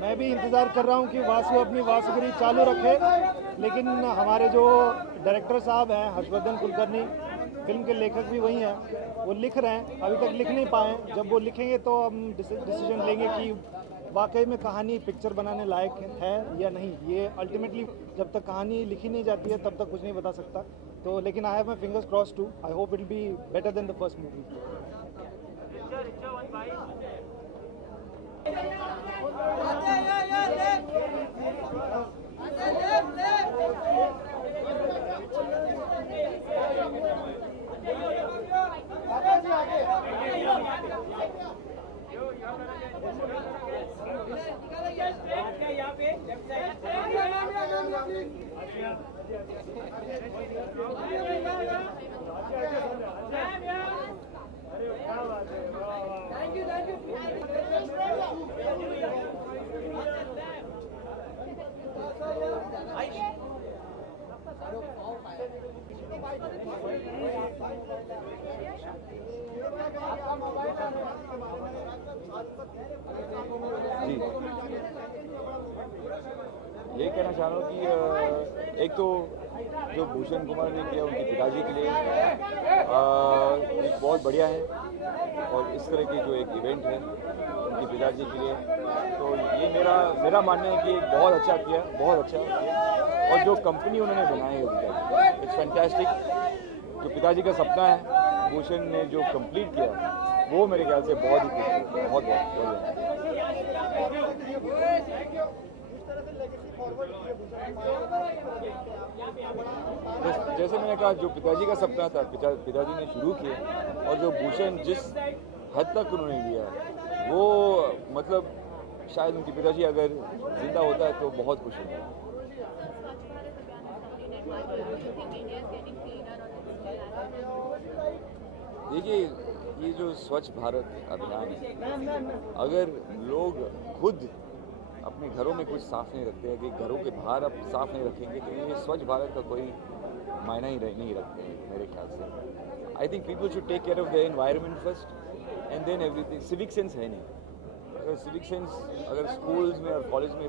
मैं भी इंतजार कर रहा हूँ कि वासु अपनी वासुगिरी चालू रखे, लेकिन हमारे जो डायरेक्टर साहब हैं हर्षवर्धन कुलकर्णी, फिल्म के लेखक भी वही हैं, वो लिख रहे हैं, अभी तक लिख नहीं पाए। जब वो लिखेंगे तो हम डिसीजन लेंगे कि वाकई में कहानी पिक्चर बनाने लायक है या नहीं। ये अल्टीमेटली जब तक कहानी लिखी नहीं जाती है तब तक कुछ नहीं बता सकता। तो लेकिन I have my fingers crossed too, I hope it will be better than the first movie. जी, यही कहना चाह रहा हूँ कि एक तो जो भूषण कुमार ने किया उनके पिताजी के लिए बहुत बढ़िया है, और इस तरह की जो एक इवेंट है उनके पिताजी के लिए, तो ये मेरा मानना है कि एक बहुत अच्छा किया। और जो कंपनी उन्होंने बनाई है इट्स फैंटास्टिक। जो पिताजी का सपना है भूषण ने जो कंप्लीट किया वो मेरे ख्याल से बहुत बढ़िया। जैसे मैंने कहा, जो पिताजी का सपना था पिताजी ने शुरू किया, और जो भूषण जिस हद तक उन्होंने लिया वो मतलब शायद उनके पिताजी अगर जिंदा होता है तो बहुत खुश होंगे। देखिए, ये जो स्वच्छ भारत अभियान है, अगर लोग खुद अपने घरों में कुछ साफ नहीं रखते हैं, कि घरों के बाहर अब साफ नहीं रखेंगे, तो ये स्वच्छ भारत का कोई मायना ही नहीं रखते हैं मेरे ख्याल से। I think people should take care of the environment first and then everything. Civic sense है नहीं, अगर सिविक सेंस अगर स्कूल्स में और कॉलेज में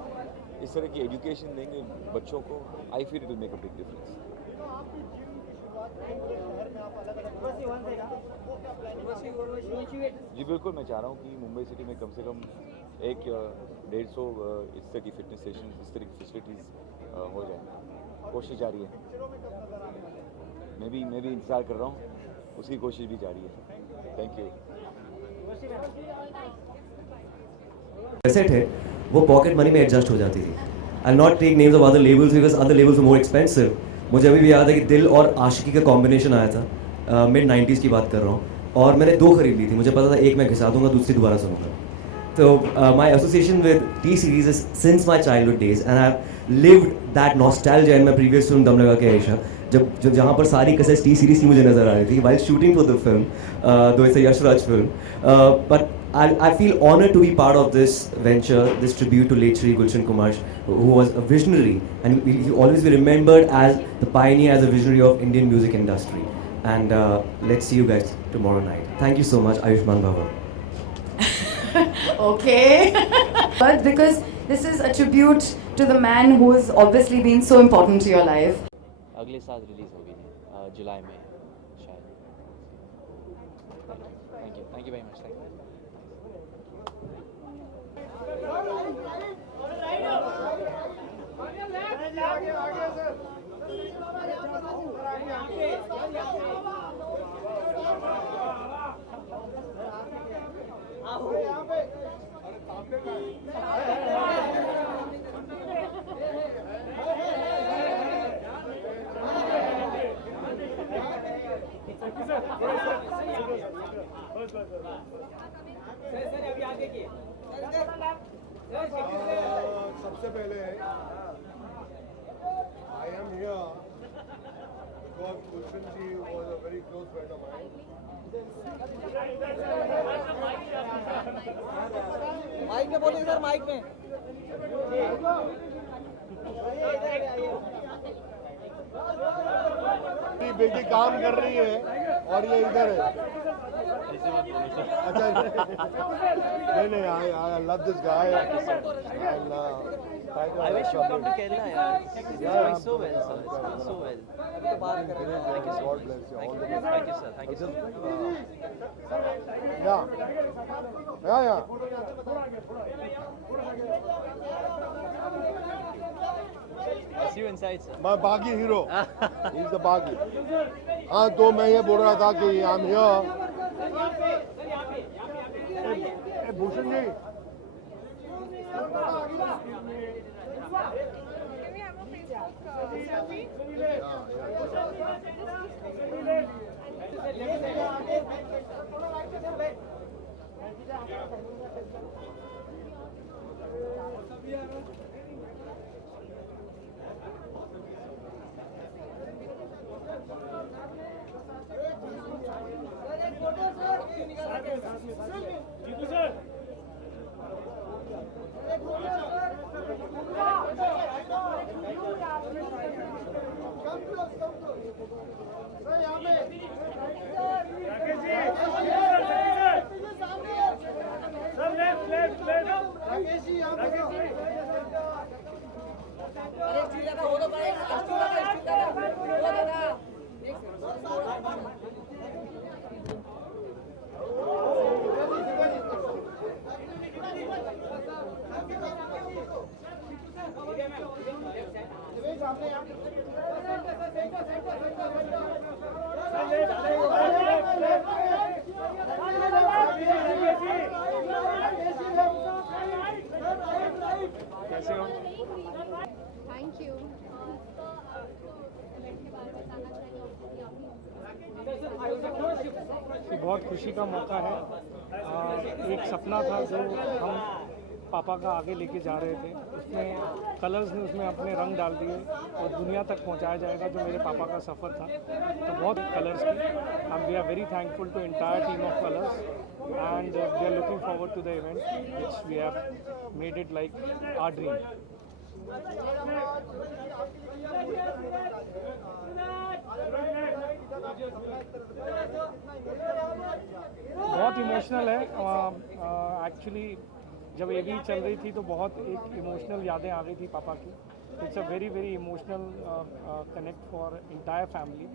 इस तरह की एजुकेशन देंगे बच्चों को, I feel it will make a big difference. जी बिल्कुल, मैं चाह रहा हूँ कि मुंबई सिटी में कम से कम 100-150 इस तरह की फिटनेस सेशन, इस तरह की फैसिलिटीज़ हो जाए। कोशिश जारी है, मैं भी इंतज़ार कर रहा हूँ, उसकी कोशिश भी जारी है। Thank you. कैसेट है वो पॉकेट मनी में एडजस्ट हो जाती थी। I not take names of other labels because other labels are more expensive. मुझे अभी भी याद है कि दिल और आशिकी का कॉम्बिनेशन आया था, मिड 90s की बात कर रहा हूँ, और मैंने 2 खरीद ली थी। मुझे पता था एक मैं घिसा दूंगा, दूसरी दोबारा सुनूंगा। So my association with T-Series is since my childhood days, and I've lived that nostalgia in my previous film Dum Laga Ke Aisha, जब जहाँ पर सारी कैसेट्स T-Series की मुझे नज़र आ रही थी while shooting for the film, though it's a Yash Raj film, but I feel honored to be part of this venture, this tribute to late Shri Gulshan Kumar, who was a visionary, and he'll always be remembered as the pioneer, as a visionary of Indian music industry. And let's see you guys tomorrow night. Thank you so much, Ayushman Bhava. Okay. But because this is a tribute to the man who has obviously been so important to your life. अगले साल release होगी जुलाई में शायद। Thank you very much. Thank you. सबसे पहले I am here because Gulshan ji was a very close friend of mine. Mike में बोलिए sir, mic में। मेरी बेटी काम कर रही है और ये इधर है। अच्छा नहीं I love this guy and I wish you come to Kerala. Yeah. It's going so well, sir. It's going so well. God bless you. All the best. Thank you, sir. Thank you, sir. Yeah. I'll see you inside, sir. मैं बागी hero is the बागी। हाँ तो मैं ये बोल रहा था कि I am here. Bhushan ji कैसे हो? Thank you. ये बहुत खुशी का मौका है। एक सपना था जो हम पापा का आगे लेके जा रहे थे, उसमें कलर्स ने उसमें अपने रंग डाल दिए और दुनिया तक पहुंचाया जाएगा जो मेरे पापा का सफ़र था। तो बहुत कलर्स की हम we are very thankful to entire team of Colors and we are looking forward to the event which we have made it like our dream. बहुत इमोशनल है एक्चुअली। जब ये भी चल रही थी तो बहुत एक इमोशनल यादें आ गई थी पापा की। It's a very very emotional connect for entire family.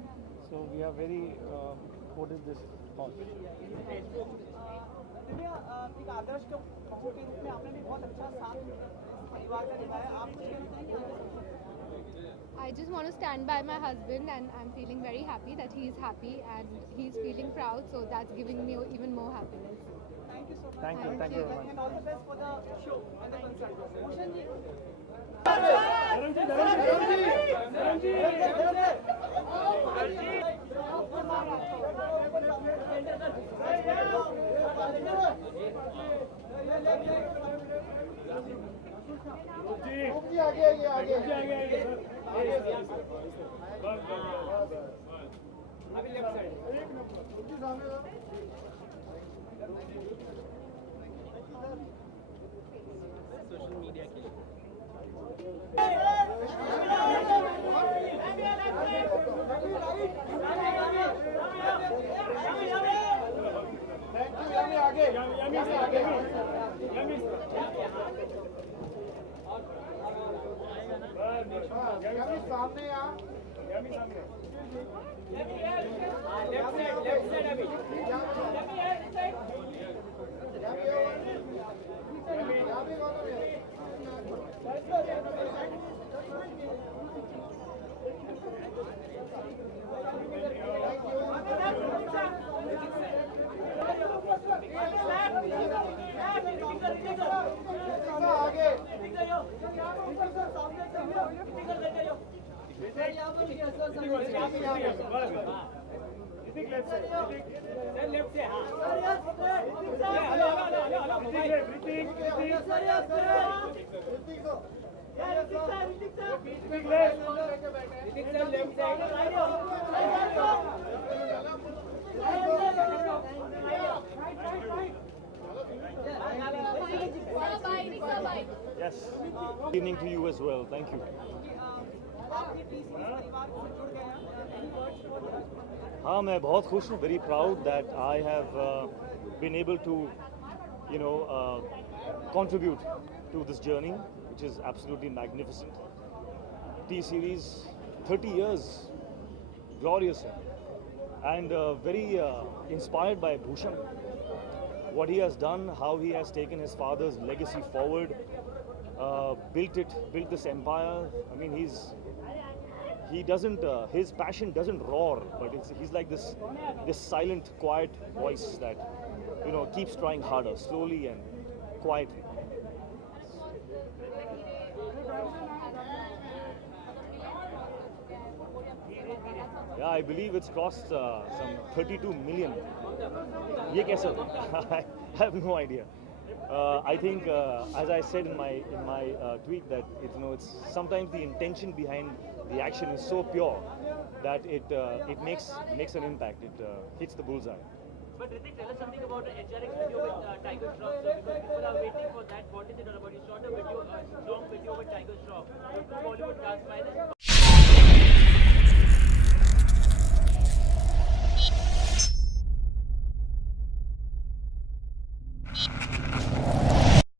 So we are very what is this cause. एक आदर्श के बहू के रूप में आपने भी बहुत अच्छा साथ परिवार का निभाया। आप I just want to stand by my husband and I'm feeling very happy that he is happy and he's feeling proud, so that's giving me even more happiness. Thank you so much. Thank you very much. And all the best for the show and the concert. Bhushan ji. Social media के लिए Hrithik, Yes. Good evening to you as well. Thank you. हाँ मैं बहुत खुश हूँ. Very proud that I have been able to, contribute to this journey, which is absolutely magnificent. T-Series, 30 years, glorious, and very inspired by Bhushan. What he has done, how he has taken his father's legacy forward, built this empire. I mean, he doesn't, his passion doesn't roar, but he's like this silent, quiet voice that, keeps trying harder, slowly and quietly. Yeah, I believe it's cost some 32 million. Ye kaisa? I have no idea. I think, as I said in my tweet, that it's sometimes the intention behind the action is so pure that it makes an impact. It hits the bullseye. But Ritik, tell us something about the HRX video with Tiger Shroff, sir, because people are waiting for that. What is it all about? You shot a video, a strong video with Tiger Shroff.